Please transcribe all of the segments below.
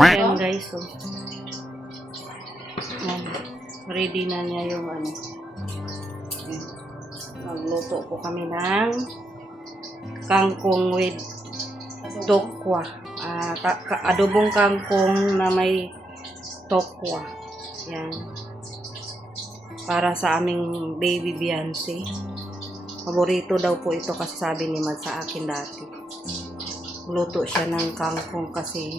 Ayan guys, so. Ayan. Ready na niya yung ano. Ayan. Magluto po kami ng kangkong with tokwa. Adobong kangkong na may tokwa. Yan. Para sa aming baby Beyonce. Paborito daw po ito kasi sabi ni Mad sa akin dati. Luto siya ng kangkong kasi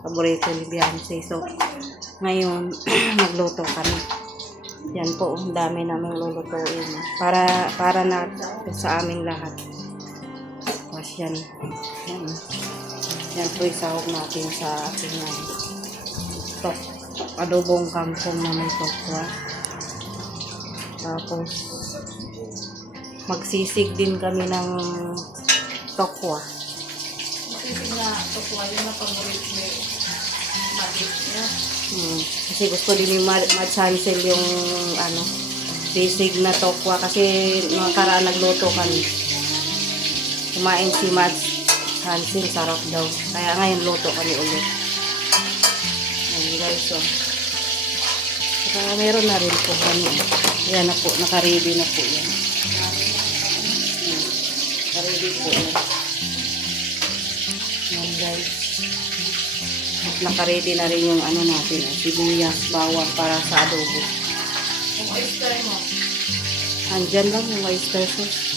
paborito ni Beyonce. So, ngayon, magluto kami. Yan po, ang dami namin lulutuin. Para na sa aming lahat. Tapos yan. Yan po isahog natin sa ating adobong kangkong na may tokwa. Tapos, magsisig din kami ng tokwa. Magsisig na tokwa, yun na paborito ni Magit niya. Kasi gusto din ni Mad Chancel yung sisig na tokwa kasi nakaraan nagluto kami. Kumain si Mad Chancel, sarap daw. Kaya ngayon luto kami ulit. Ayan guys, so. Saka meron na rin po kami. Yan na po, naka-ready na po yan. Naka-ready po yan. Yan guys. At naka-ready na rin yung natin, sibuyas, bawang para sa adobo. Yung oyster mo? Andyan lang yung oyster sauce.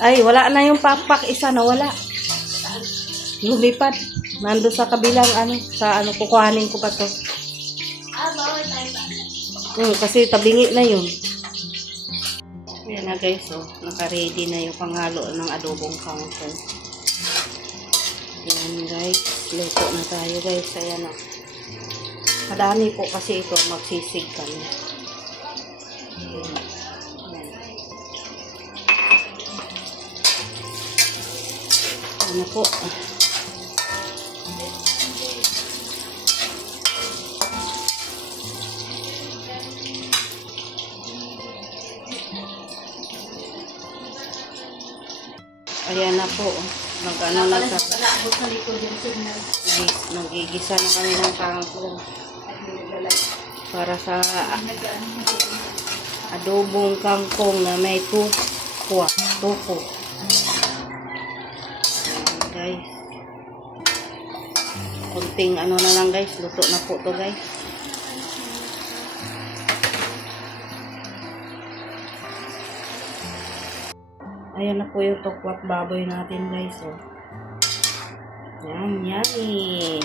Ay, wala na yung pakpak. Isa na wala. Lumipad. Nando sa kabilang kukuhanin ko pa to. Bawal tayo. Kasi tabingi na yun. Ayan na guys, so naka-ready na yung panghalo ng adobong kangkong. Ayan guys, luto na tayo guys. Ayan na. Madami po kasi ito, magsisig kami. Ayan. Ano po? Ayan na po. Nag-ano na sa... Nagigisa na kami ng kangkong. Para sa adobong kangkong na may tokwa. Toko. Ayan guys. Kunting na lang guys. Luto na po to guys. Ayan na po yung tokwat baboy natin guys. So. Yan, yummy.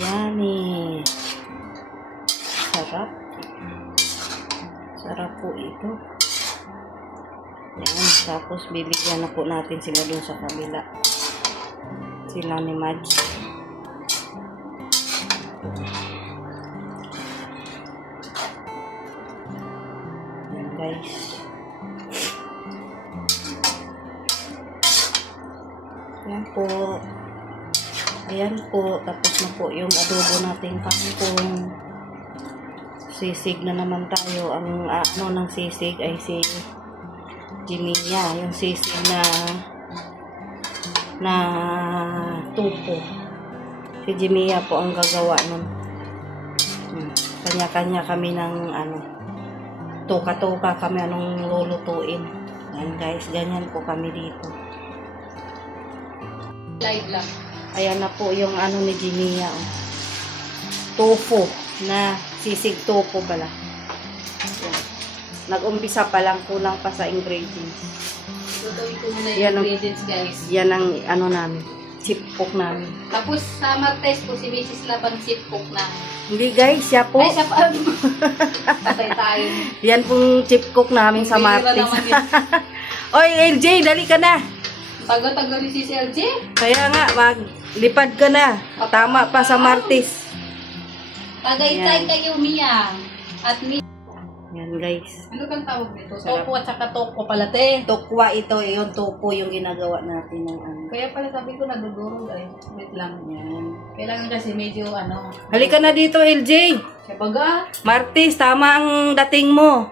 Yummy. Sarap. Sarap po ito. Yan. Tapos bibigyan na po natin sila dun sa kabila. Sila ni Madge. Yan guys. Ayan po. Ayan po. Tapos na po yung adobo nating kangkong. Sisig na naman tayo. Ang ng sisig ay si Jimia. Yung sisig na tupo. Si Jimia po ang gagawa nun. Kanya-kanya kami ng tuka-tuka kami anong lulutuin. Ayan guys. Ganyan po kami dito. Live lang. Ayan na po yung ni Jimia. Tofu na sisig tofu pala. Ayan. Nag-umpisa pa lang, kulang pa sa ingredients. Lutuin ko muna Yan yung ingredients guys. Yan ang namin. Chip cook namin. Tapos sa Martes po si Mrs. Labang chip cook na. Hindi guys, siya po. Ay, siya pa. Patay tayo. Yan pong chip cook namin sa Bihira Martes. naman yun. Oy, LJ, dali ka na. Tago-tago ni si LJ. Kaya nga, maglipad ka na. Tama pa sa Martes. Tagaytay kayo, Mia. At Mia. Yan guys. Ano bang tawag nito? Sarap. Topo at saka topo pala, te. Tokwa ito, yung topo yung ginagawa natin ng Kaya pala sabi ko nadudurog eh. Wait lang. Yan. Kailangan kasi medyo Halika na dito, LJ. Siya baga. Martes, tama ang dating mo.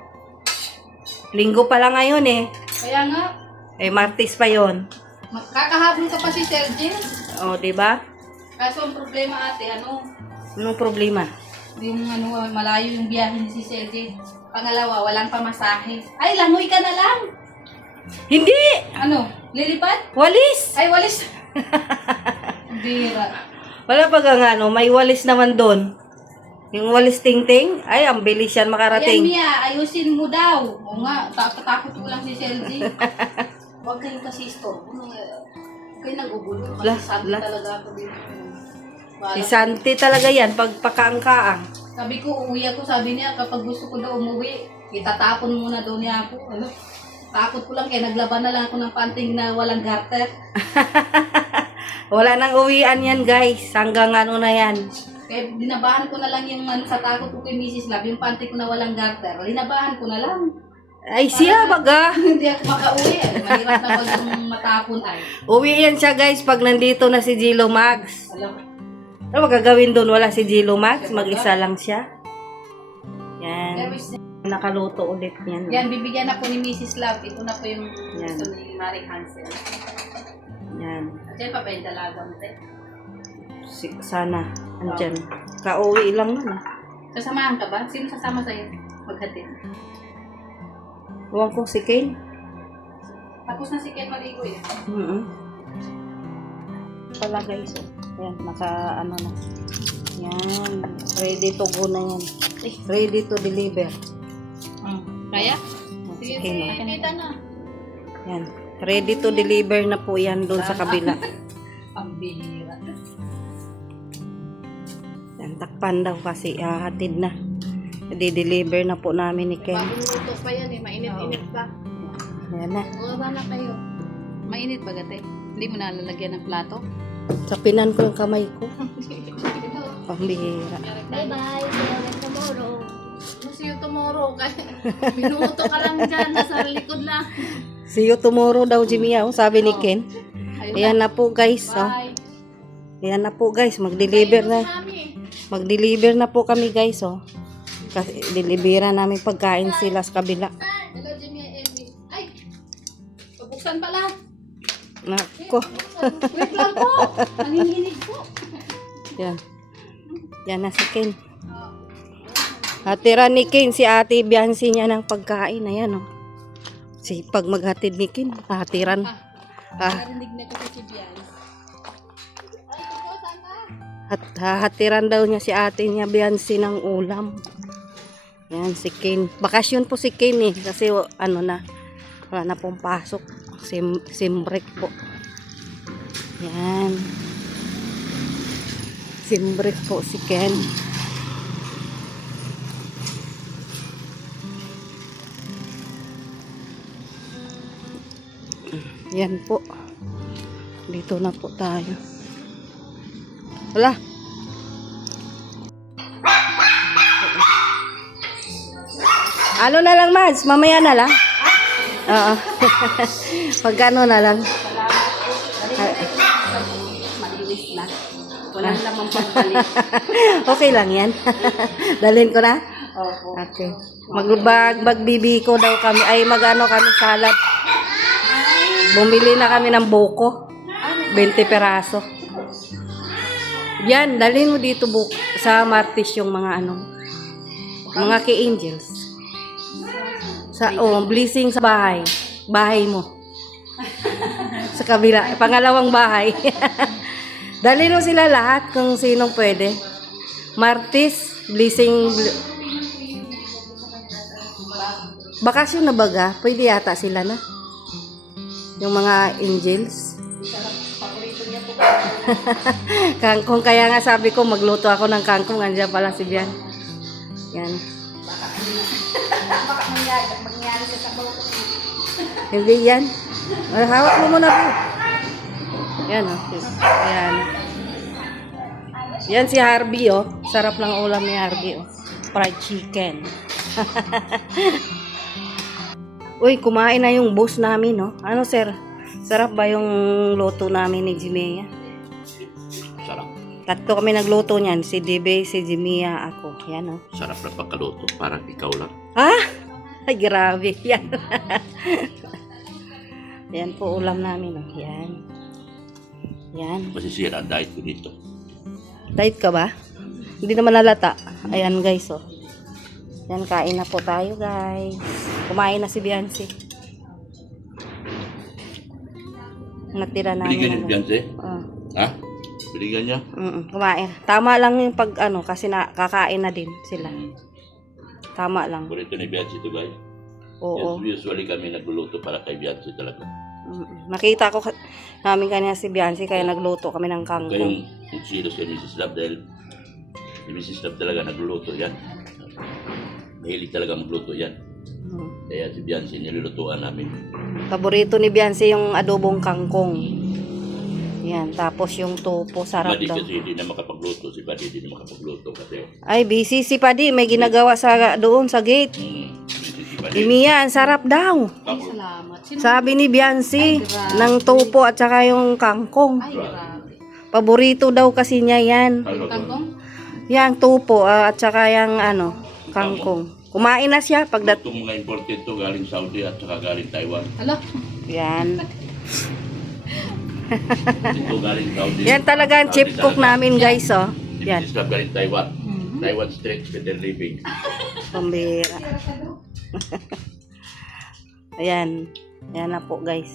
Linggo pa lang ngayon eh. Kaya nga. Eh, Martes pa yon. Kakahabol ka pa si Sergin. O, di ba? Kaso ang problema ate, Anong problema? yung malayo yung biyahe ni si Sergin. Pangalawa, walang pamasahe. Ay, langoy ka na lang. Hindi! Lilipad? Walis! Ay, walis. Bira. Wala pa kang may walis naman doon. Yung walis ting-ting, ay, ang bilis yan Ayan, makarating. Mia, ayusin mo daw. O nga, takot ko lang si Sergin. Huwag kayong kasisto. Huwag kayo nagugulo. Lah, Masasabi lah. talaga ako dito. Si Santi talaga yan, pag pakaang-kaang. Sabi ko, uuwi ako. Sabi niya, kapag gusto ko daw umuwi, itatapon muna daw niya ako. Takot ko lang, kaya naglaban na lang ako ng panting na walang garter. Wala nang uwian yan, guys. Hanggang na yan. Kaya dinabahan ko na lang yung sa takot ko kay Mrs. Love, yung panty ko na walang garter. Dinabahan ko na lang. Ay, siya baga. Hindi ako makauwi. Mahirap na pag yung matapon ay. Uwi yan siya, guys, pag nandito na si Gilo Max. Alam mo. Ano magagawin doon? Wala si Gilo Max. Mag-isa lang siya. Yan. Nakaluto ulit yan. Yan, bibigyan ako ni Mrs. Love. Ito na po yung Yan. gusto ni Marie Hansel. Yan. Diyan pa ba yung dalaga mo, te? Sana. Andyan. Kauwi lang nun. Sasamahan ka ba? Sino sasama sa'yo? Maghatid. Huwag ko si Kane. Tapos na si Ken maligo eh. Pala guys. Yan. Na. Yan. Ready to go na yan. Ready to deliver. Kaya? Si Sige, Kane. kita na. Yan. Ready to deliver na po yan doon sa kabila. Pambihira. Yan. Takpan daw kasi hatid na. I-deliver na po namin ni Ken. Bagong luto pa yan eh. Mainit-init pa. Yan na. Wala na kayo. Mainit ba gate? Hindi mo nalalagyan ng plato? Sapinan ko yung kamay ko. Pambihira. Bye-bye. See you tomorrow. See you tomorrow. Minuto ka lang dyan. Nasa likod lang. See you tomorrow daw, Jimmy. Sabi ni Ken. Ayan na po guys. Bye. Ayan na po guys. Mag-deliver na. Mag-deliver na po kami guys. Kasi deliveran namin pagkain sila sa kabila. Hello, Jimmy and Emmy. Ay! Pabuksan pala. Nako. Wait lang po. Nanginginig po. Yan. Yan na si Ken. Hatiran ni Ken si ate Biancy niya ng pagkain. Ayan Si pag maghatid ni Ken, hatiran. Narinig na kasi si Bian. Ay, po, saan ka? At hahatiran daw niya si ate niya Biancy ng ulam. Yan si Ken. Bakasyon po si Ken kasi na wala na pong pasok. Break po. Yan. Break po si Ken. Yan po. Dito na po tayo. Wala. Ano na lang, Mads? Mamaya na lang. Oo. Pagkano na lang. Malinis na. Walang lamang pagpalit. Okay lang yan. Dalhin ko na? Opo. Okay. Magbibi ko daw kami. Ay, kami salad. Bumili na kami ng buko. 20 peraso. Yan, dalhin mo dito sa Martes yung mga mga key angels. Blessing sa bahay. Bahay mo. Sa kabila. Pangalawang bahay. Dalhin mo sila lahat kung sinong pwede. Martes, blessing. Bakasyon na baga. Pwede yata sila na. Yung mga angels. Kangkong. Kaya nga sabi ko, magluto ako ng kangkong. Andiyan pala si Bian. Yan. Baka mangyari sa sabaw ko. Hindi yan. Hawak mo muna po. Yan Yan. Yan si Harvey Sarap lang ulam ni Harvey Fried chicken. Uy, kumain na yung boss namin Ano sir? Sarap ba yung luto namin ni Jimea? Sarap. Tatlo kami nagluto niyan. Si Debe, si Jimea, ako. Yan Sarap na pagkaluto. Parang ikaw lang. Ha? Ay, grabe. Yan. Yan po ulam namin. Oh. Yan. Yan. Masisira ang diet ko dito. Diet ka ba? Hindi naman nalata. Ayan guys, oh. Yan, kain na po tayo guys. Kumain na si Biancy. Natira namin. Binigyan niyo Beyonce? Oh. Ha? Binigyan niya? Kumain. Tama lang yung pag ano, kasi kakain na din sila. Tama lang. Paborito ni Beyonce ito guys. Oo. Usually kami nagluluto para kay Beyonce talaga. Nakita ko namin kanina si Biancy kaya nagluto kami ng kangkong. Kayong silos kay Mrs. Love dahil si Mrs. Love talaga nagluluto yan. Mahilig talaga magluto yan. Kaya si Beyonce nilulutuan namin. Paborito ni Biancy yung adobong kangkong. Yan, tapos yung topo, sarap Buddy daw. kasi hindi na makapagluto. Si Buddy hindi na makapagluto kasi Ay, busy si Padi. May ginagawa doon sa gate. busy si Buddy. Mia, ang sarap daw. Ay, salamat. Sino? Sabi ni Biancy, Ay, grabe. ng topo at saka yung kangkong. Ay, grabe. Paborito daw kasi niya yan. Kangkong? Yang topo at saka yung ano, kangkong. Kumain na siya pagdat. Itong mga imported to galing Saudi at saka galing Taiwan. Hala. Yan. Ito galing Saudi. Yan talaga ang chip Saudi cook talaga. namin guys, oh. Si Yan, Mrs. Love galing Taiwan. Taiwan Street, better living. pambira. Ayan. Yan na po guys.